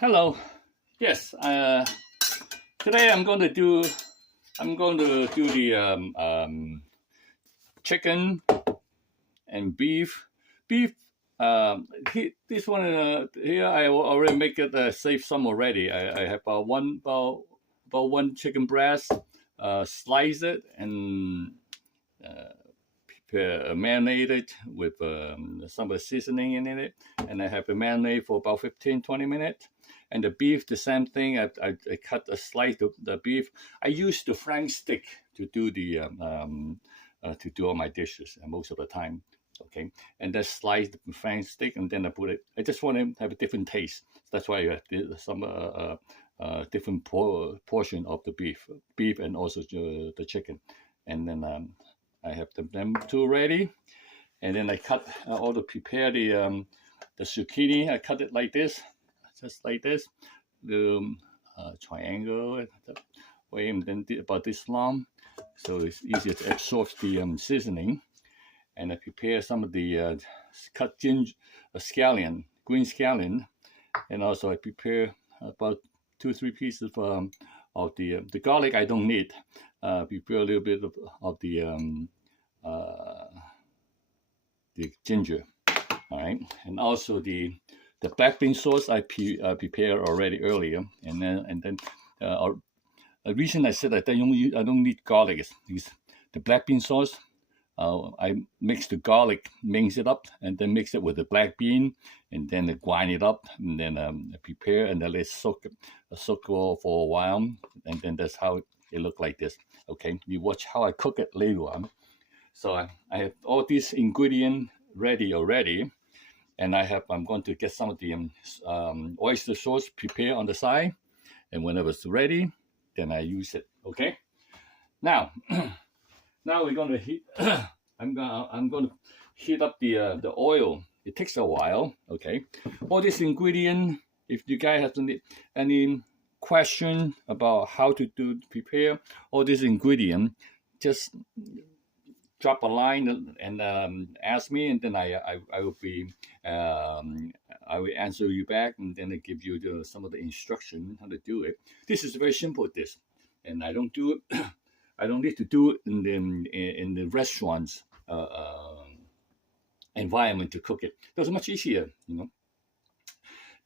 Hello. Yes. Today I'm going to do the chicken and beef. Beef. This one here I already make it. Save some already. I have about one chicken breast. Slice it and marinate it with some of the seasoning in it, and I have it marinate for about 15-20 minutes. And the beef, the same thing. I cut a slice of the beef. I use the Frank stick to do to do all my dishes most of the time. Okay, and then slice the Frank stick, and then I put it. I just want to have a different taste. That's why I have some different portion of the beef, and also the chicken. And then I have them two ready, and then I cut prepare the zucchini. I cut it like this. Just like this, the triangle, and then about this long, so it's easier to absorb the seasoning. And I prepare some of the cut ginger, scallion, green scallion, and also I prepare about 2-3 pieces of the garlic. I don't need. Prepare a little bit of the ginger, all right, and also the black bean sauce I prepared already earlier, and then the reason I said that I don't need garlic is the black bean sauce. I mix the garlic, mix it up, and then mix it with the black bean, and then I grind it up, and then prepare, and then let it soak for a while, and then that's how it look like this. Okay, you watch how I cook it later on. So I have all these ingredients ready already. And I'm going to get some of the oyster sauce prepared on the side, and whenever it's ready, then I use it. Okay. Now we're going to heat. I'm going to heat up the oil. It takes a while. Okay. All these ingredients. If you guys have any question about how to prepare all these ingredients, just drop a line and ask me, and then I will be I will answer you back, and then I give you some of the instruction how to do it. This is very simple, and I don't do it. I don't need to do it in the restaurants environment to cook it. That's much easier,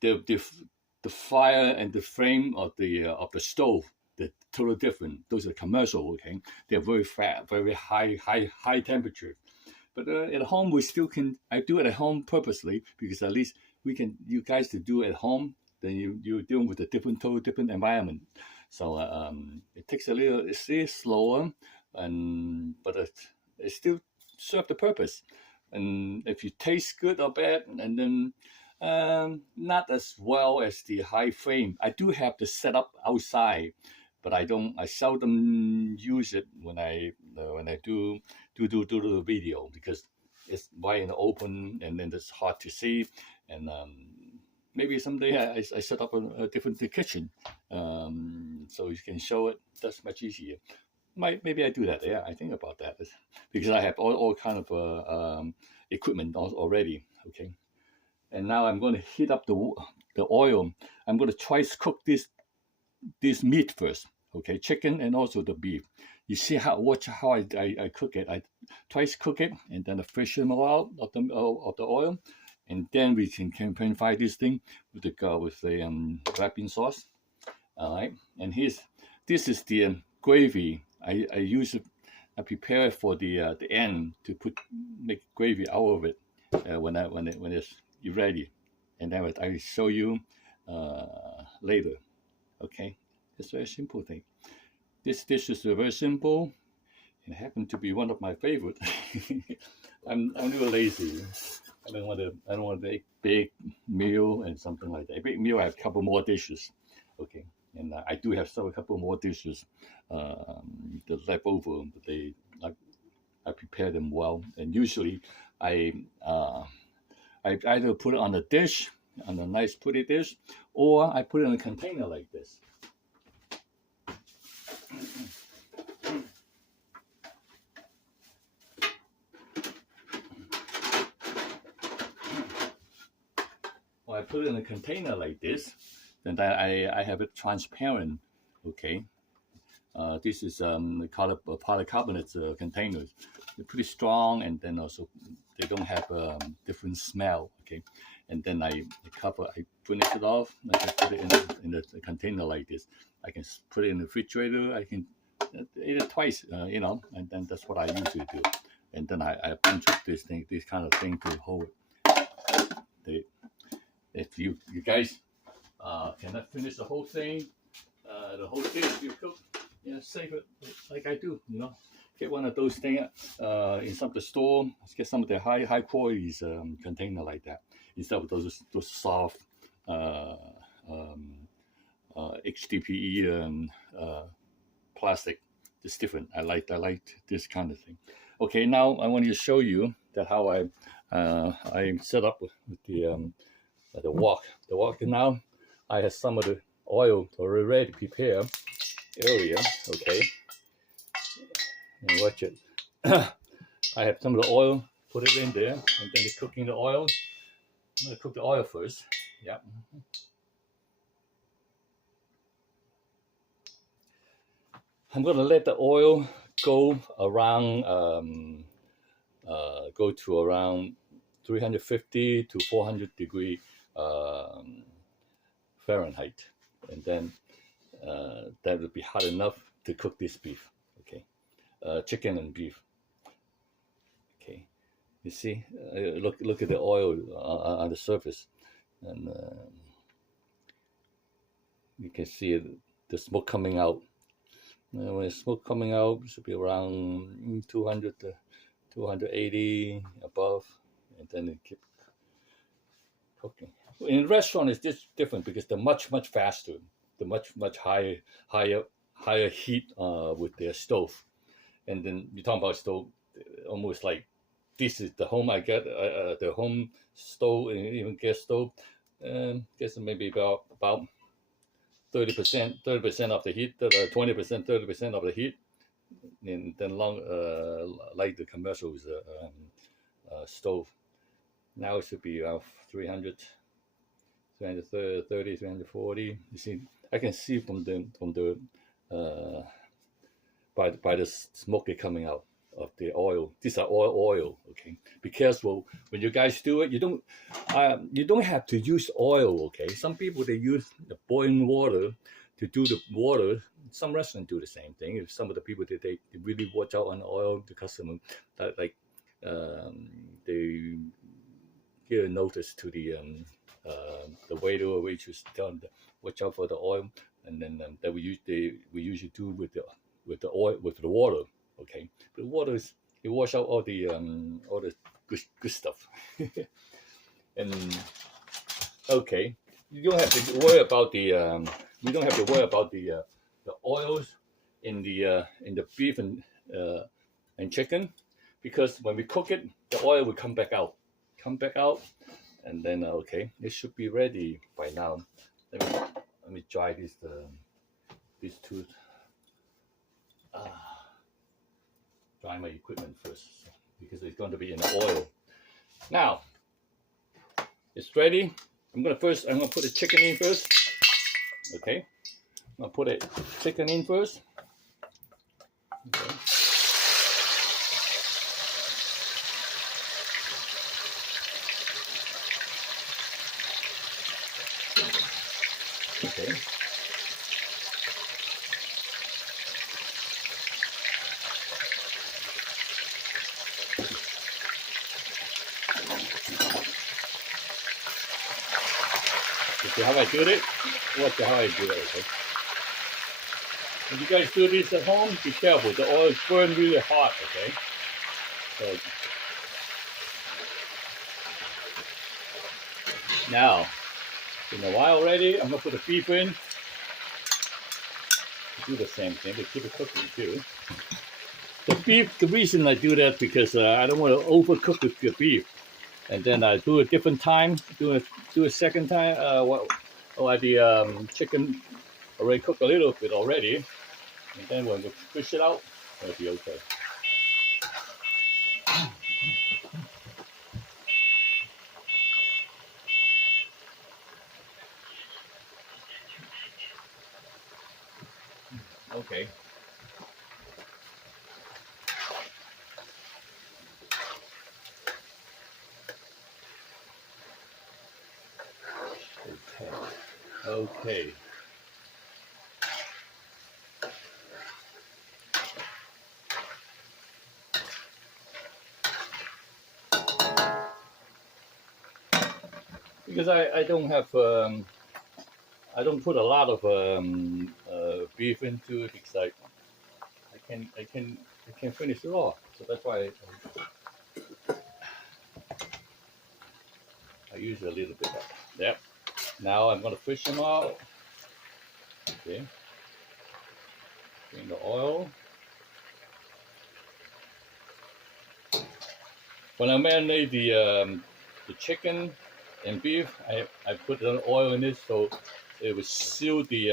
The fire and the flame of the stove, they're totally different. Those are commercial, okay? They're very fat, very high temperature. But at home, we still can. I do it at home purposely because at least you guys to do it at home. Then you're dealing with a totally different environment. So it takes it's still slower, but it still serves the purpose. And if you taste good or bad, and then not as well as the high flame. I do have the setup outside, but I seldom use it when I do the video because it's right in the open, and then it's hard to see. And maybe someday I set up a different kitchen, so you can show it. That's much easier. Maybe I do that. Yeah, I think about that because I have all kind of equipment already. Okay. And now I'm going to heat up the oil. I'm going to twice cook this meat first, okay, chicken and also the beef. You see watch how I cook it. I twice cook it, and then I fish them out of the oil, and then we can fry this thing with the black bean sauce. All right, and this is the gravy. I use it. I prepare it for the end to make gravy out of it when it's ready, and then I will show you later. Okay, it's a very simple thing. This dish is very simple. It happened to be one of my favorite. I'm a little lazy. I don't want to make big meal and something like that. A big meal, I have a couple more dishes. Okay, and I do have a couple more dishes that left over. But I prepare them well, and usually I either put it on a dish, on a nice pretty dish, or I put it in a container like this. Or I put it in a container like this, Then I have it transparent. Okay. This is polycarbonate containers. They're pretty strong, and then also they don't have different smell. Okay, and then I finish it off. I just put it in a container like this. I can put it in the refrigerator. I can eat it twice, and then that's what I usually do. And then I bunch up this kind of thing to hold it. If you guys cannot finish the whole thing, the whole dish you cook, save it like I do. Get one of those things in some of the store. Let's get some of the high quality container like that instead of those soft HDPE plastic. It's different. I like this kind of thing. Okay, now I want to show you that how I set up with the wok. The wok now I have some of the oil already prepared earlier. Okay. And watch it. I have some of the oil, put it in there, and then cooking the oil. I'm going to cook the oil first. Yeah. I'm going to let the oil go around, go to around 350 to 400 degree Fahrenheit, and then that will be hot enough to cook this beef. Okay. Chicken and beef. Okay, you see, look at the oil on the surface, and you can see the smoke coming out. When the smoke coming out, it should be around 200 to 280 above, and then it keep cooking. In restaurant, it's just different because they're much faster. They're much higher heat with their stove. And then you talk about stove, almost like this is the home I get, the home stove, and even gas stove. Guess maybe about 30% of the heat, 20%, 30% of the heat, and then like the commercial stove. Now it should be 300, 330, 340. You see, I can see from the by the smoke coming out of the oil. These are oil. Okay, be careful when you guys do it. You don't have to use oil. Okay, some people they use the boiling water to do the water. Some restaurants do the same thing. If some of the people they really watch out on oil, the customer they give a notice to the waiter or waitress, tell them to watch out for the oil, and then that we usually do with the oil, with the water. Okay, the water it wash out all the good stuff. And okay, you don't have to worry about the the oils in the beef and chicken, because when we cook it, the oil will come back out, and then okay, it should be ready by now. Let me dry these two. Dry my equipment first because it's going to be in the oil. Now it's ready. I'm gonna put the chicken in first. Okay, I'm gonna put the chicken in first. Okay. Okay. See how I do it? Watch how I do it, okay? When you guys do this at home, be careful. The oil is burn really hot, okay? So now, in a while already, I'm gonna put the beef in. Do the same thing, but keep it cooking too. The beef, the reason I do that because I don't want to overcook the beef. And then I do a different time, do a second time. The chicken already cooked a little bit already, and then when we fish it out, it'll be okay. Okay. Okay. Because I don't have I don't put a lot of beef into it because I can finish it raw. So that's why I use a little bit. Yep. Now I'm gonna fish them out. Okay. In the oil. When I marinate the chicken and beef, I put the oil in it so it will seal the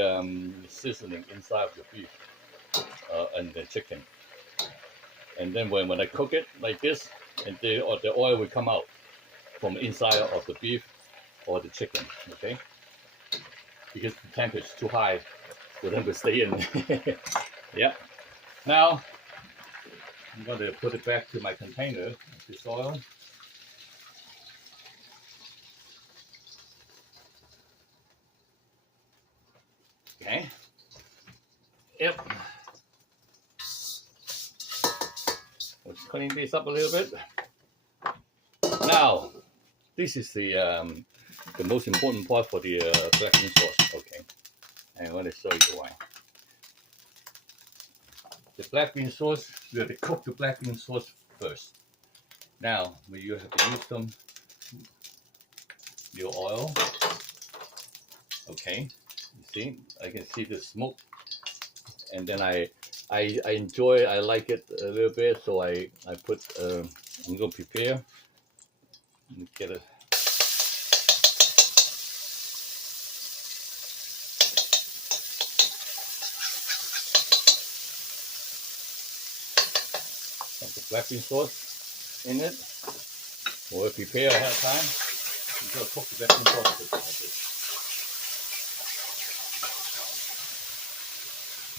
seasoning inside of the beef and the chicken. And then when I cook it like this, and the oil will come out from inside of the beef or the chicken, okay? Because the temperature is too high for them to stay in. Yeah. Now I'm going to put it back to my container, this oil. Okay. Yep. Let's clean this up a little bit. Now, this is the most important part for the black bean sauce. Okay. And I'm going to show you why. The black bean sauce, you have to cook the black bean sauce first. Now, when you have to use your oil. Okay. You see, I can see the smoke, and then I enjoy. I like it a little bit, so I put. I'm gonna prepare. Get it. Some the black bean sauce in it. Or prepare ahead of time. You gotta cook the black bean sauce like this.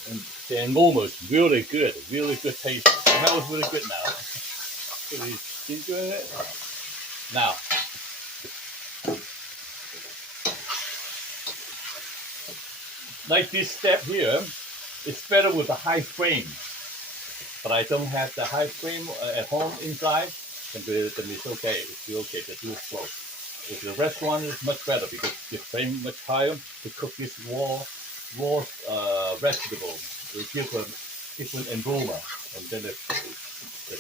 And the aroma is really good taste. It smells really good now. So you enjoying it? Now, like this step here, it's better with a high flame. But I don't have the high flame at home inside, then it's okay. It's still okay to do it slow. If the restaurant is much better because the flame much higher to cook this raw vegetable. It gives a different aroma, and then the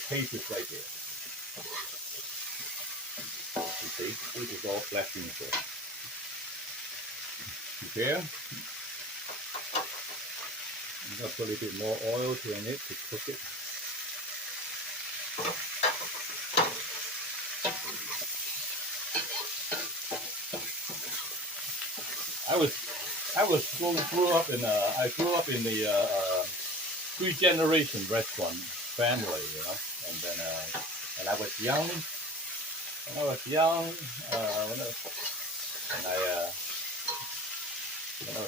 taste is right there. You see, this is all black bean sauce. Prepare. I'm gonna put a little bit more oil in it to cook it. I grew up in the 3-generation restaurant family, you know, and then when I was young, when I was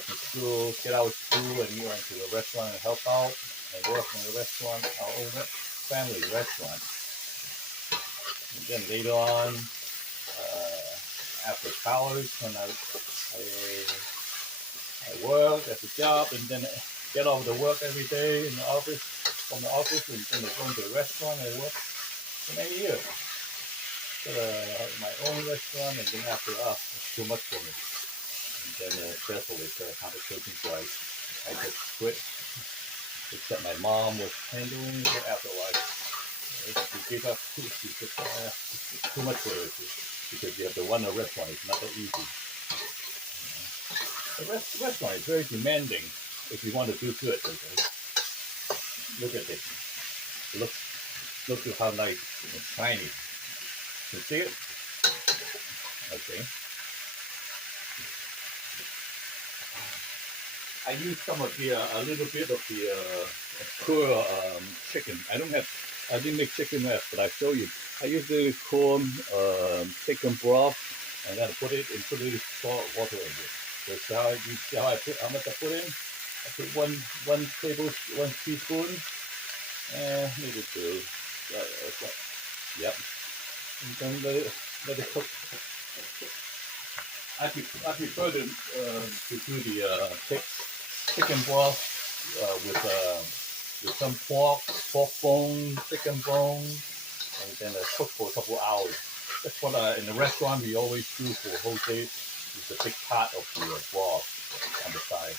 in school, get out of school and went to the restaurant and help out and work in the restaurant, our own family restaurant. And then later on, after college, when I work at the job, and then get off the work every day in the office, from the office, and then go into the restaurant and work for many years. So my own restaurant, and then after it's too much for me. And then especially with competition, so I just quit. Except my mom was handling it after a while. She gave up too. She said, it's too much for her because you have to run a restaurant. It's not that easy. The restaurant is very demanding if you want to do good. Okay? Look at this. Look at how nice and shiny. You see it? Okay. I use some of the a little bit of the core chicken. I didn't make chicken breast, but I show you. I use the core chicken broth, and then put it in, put a little salt water in it. So how much I put in? put one teaspoon, maybe two. Yep. And then let it cook. I prefer to do the chicken broth with some pork bone, chicken bone, and then cook for a couple hours. That's what in the restaurant we always do for a whole day. It's a big part of the broth on the side.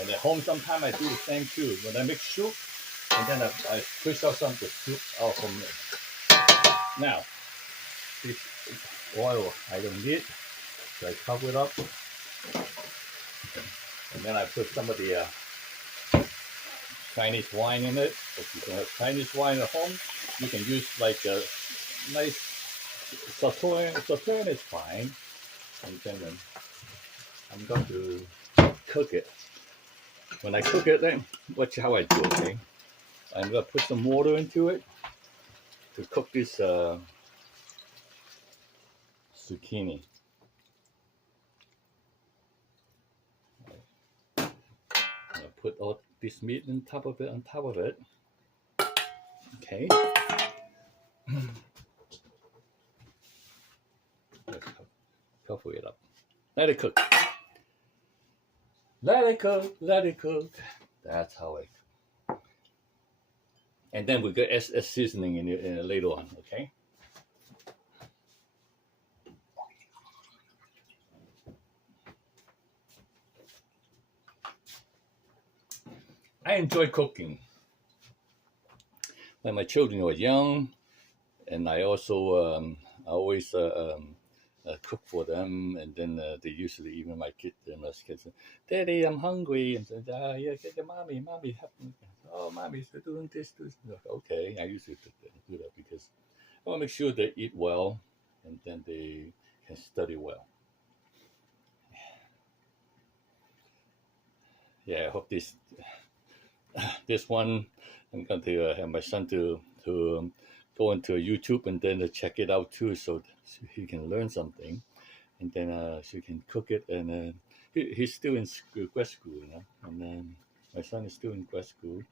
And at home, sometimes I do the same too. When I make soup, and then I fish out some of the soup out from it. Now, this oil I don't need, so I cover it up. And then I put some of the Chinese wine in it. If you don't have Chinese wine at home, you can use like a nice sauteing is fine. And then I'm going to cook it. When I cook it, then watch how I do it. Okay, I'm going to put some water into it to cook this zucchini. I'll put all this meat on top of it. Okay. Let's cover it up. Let it cook. Let it cook. Let it cook. That's how I cook. And then we get a seasoning in it later on. Okay. I enjoy cooking. When my children were young, and I also I always cook for them, and then they usually, even my kids, say, "Daddy, I'm hungry," and say, "Yeah, get your mommy help me." "Oh, mommy's doing this." Okay, I usually do that because I want to make sure they eat well, and then they can study well. Yeah, I hope this one, I'm going to have my son to go into YouTube and then check it out too, so he can learn something, and then so he can cook it. And he's still in grad school, and my son is still in grad school.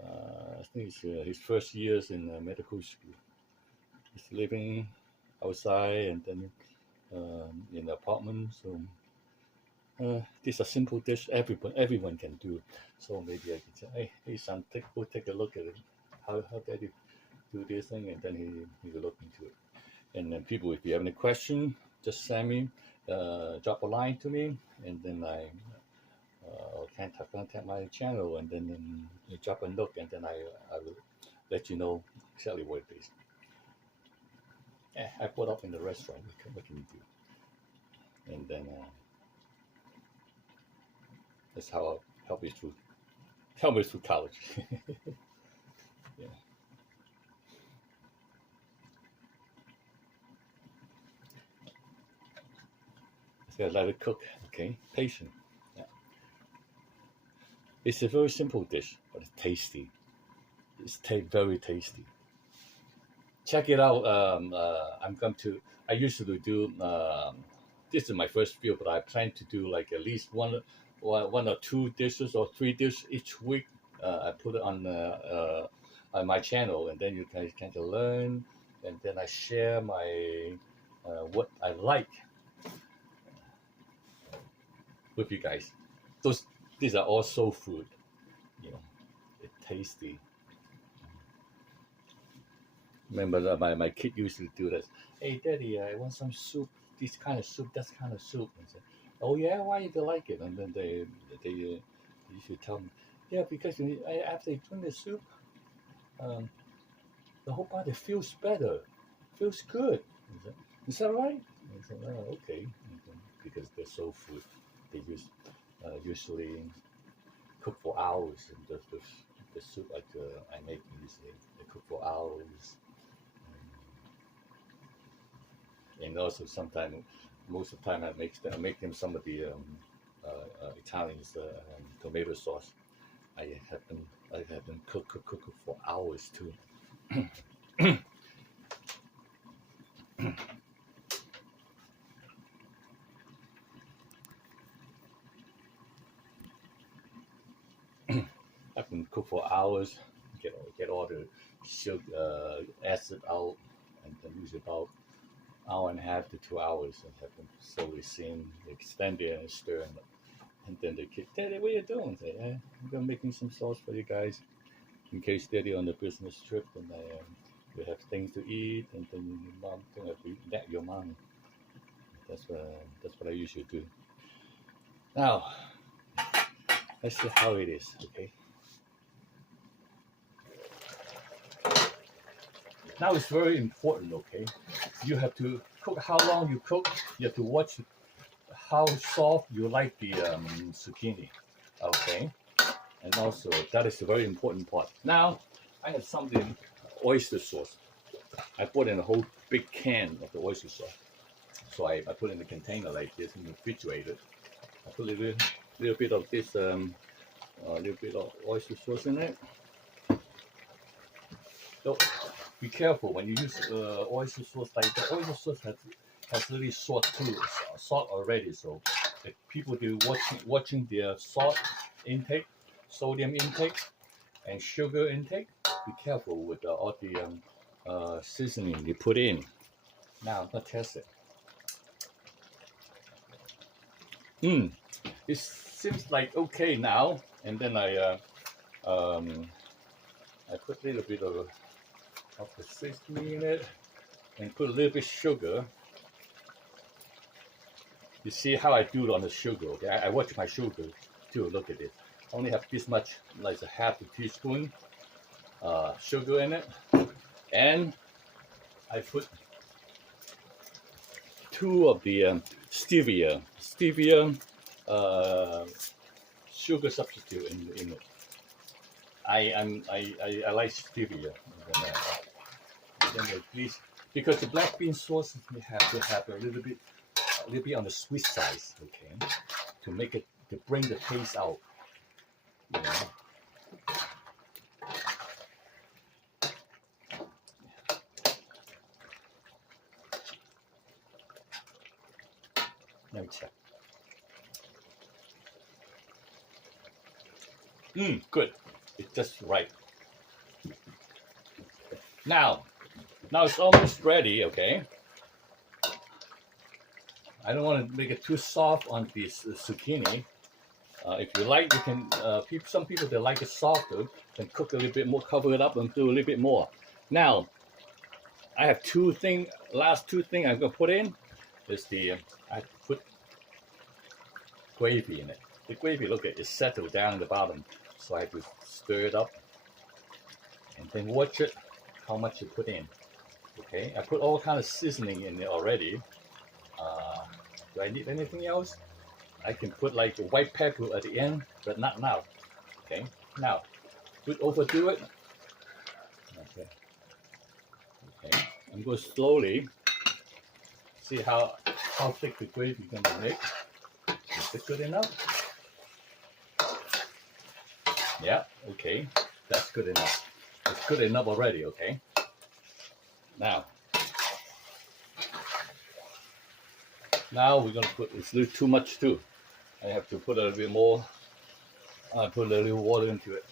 I think it's his first years in medical school. He's living outside and then in an apartment, so this is a simple dish everyone can do. So maybe I can say, hey son, go take a look at it. How Daddy do this thing, and then he will look into it. And then people, if you have any question, just send me, drop a line to me, and then I contact my channel, and then you drop a note, and then I will let you know exactly what it is. I put up in the restaurant. What can you do? And then that's how I'll help me through college. Yeah. So let it cook. Okay, patient. Yeah. It's a very simple dish, but it's tasty. It's very tasty. Check it out. I usually do. This is my first video, but I plan to do like at least one or two dishes or 3 dishes each week. I put it on my channel, and then you guys can learn, and then I share my what I like with you guys. These are all soul food, it's tasty. Remember my kid used to do this. Hey, Daddy, I want some soup. This kind of soup, that kind of soup. And say, oh yeah, why do you like it? And then they should tell me, yeah, because after you drink the soup, the whole body feels better, feels good. Is that right? I said, oh, okay. Because they're soul food, they usually cook for hours, and the soup I make usually they cook for hours. And also sometimes, most of the time, I make them some of the Italian's tomato sauce. I have them cook for hours too. cook for hours, get all the sugar acid out, and then use about hour and a half to 2 hours, and have them slowly simmer, extend it and stir. And then the kid, Daddy, what are you doing? I say, I'm making some sauce for you guys in case Daddy on the business trip and you have things to eat, and then your mom don't have to nag your mom. That's what I usually do. Now, let's see how it is, okay? Now it's very important, okay? You have to cook how long you cook. You have to watch how soft you like the zucchini, okay? And also, that is a very important part. Now, I have something, oyster sauce. I put in a whole big can of the oyster sauce. So I put in a container like this in the refrigerator. I put a little bit of this, little bit of oyster sauce in it. So be careful when you use oyster sauce. Like the oyster sauce has really salt already. So if people do watching their salt intake, sodium intake, and sugar intake, be careful with all the seasoning you put in. Now I'm gonna test it. It seems like okay now, and then I put a little bit of the sesame in it, and put a little bit of sugar. You see how I do it on the sugar? Okay, I watch my sugar too. Look at it. I only have this much, like a half a teaspoon sugar in it, and I put 2 of the stevia sugar substitute in it. I like stevia. And then at least, because the black bean sauce we have to have a little bit on the sweet side, okay, to make it, to bring the taste out. You know? Let me check. Good. It's just right. Now it's almost ready, okay? I don't want to make it too soft on this zucchini. If you like, you can, some people, they like it softer, then cook a little bit more, cover it up and do a little bit more. Now, I have last two things I'm going to put in. Is I put gravy in it. The gravy, look at it, settled down at the bottom. So I have to stir it up and then watch it, how much you put in. Okay, I put all kind of seasoning in there already. Do I need anything else? I can put like the white pepper at the end, but not now. Okay, now, don't overdo it. Okay, I'm going to slowly see how thick the gravy is going to make. Is it good enough? Yeah, okay, that's good enough. It's good enough already, okay? Now we're going to put, it's a little too much too. I have to put a little bit more, put a little water into it.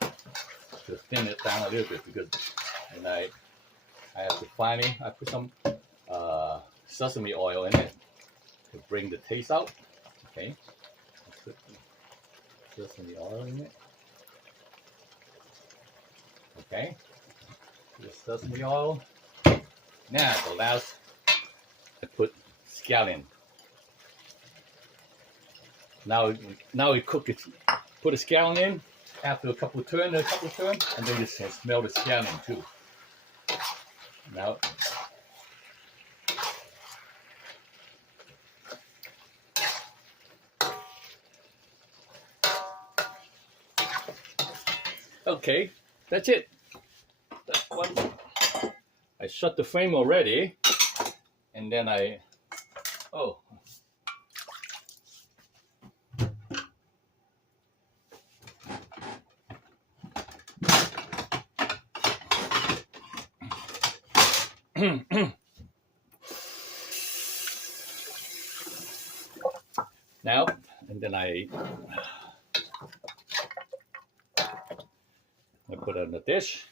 To thin it down a little bit, because, and I have to finally, I put some sesame oil in it to bring the taste out, okay? Put sesame oil in it. Okay, the sesame oil. Now the last, I put scallion. Now we cook it. Put a scallion in after a couple turns, and then you can smell the scallion too. Now. Okay, that's it. That's one. I shut the flame already, and then now, and then I put it on the dish.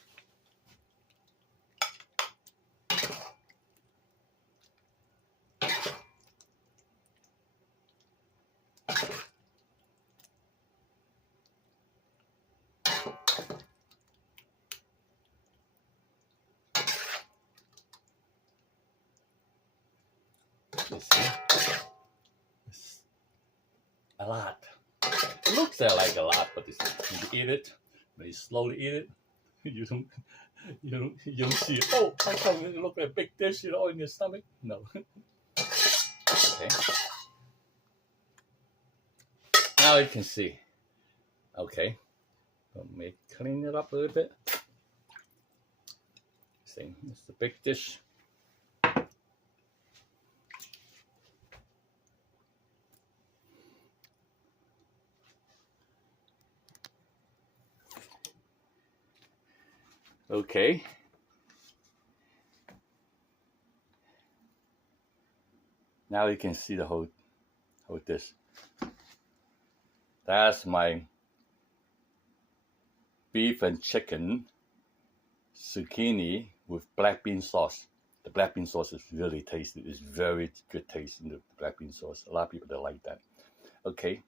It's a lot. It looks like a lot, but when you eat it, when you slowly eat it, you don't see it. Oh, how come it look like a big dish, in your stomach? No. Okay. Now you can see. Okay. Let me clean it up a little bit. See, it's a big dish. Okay. Now you can see the whole dish. That's my beef and chicken zucchini with black bean sauce. The black bean sauce is really tasty. It's very good taste in the black bean sauce. A lot of people don't like that. Okay,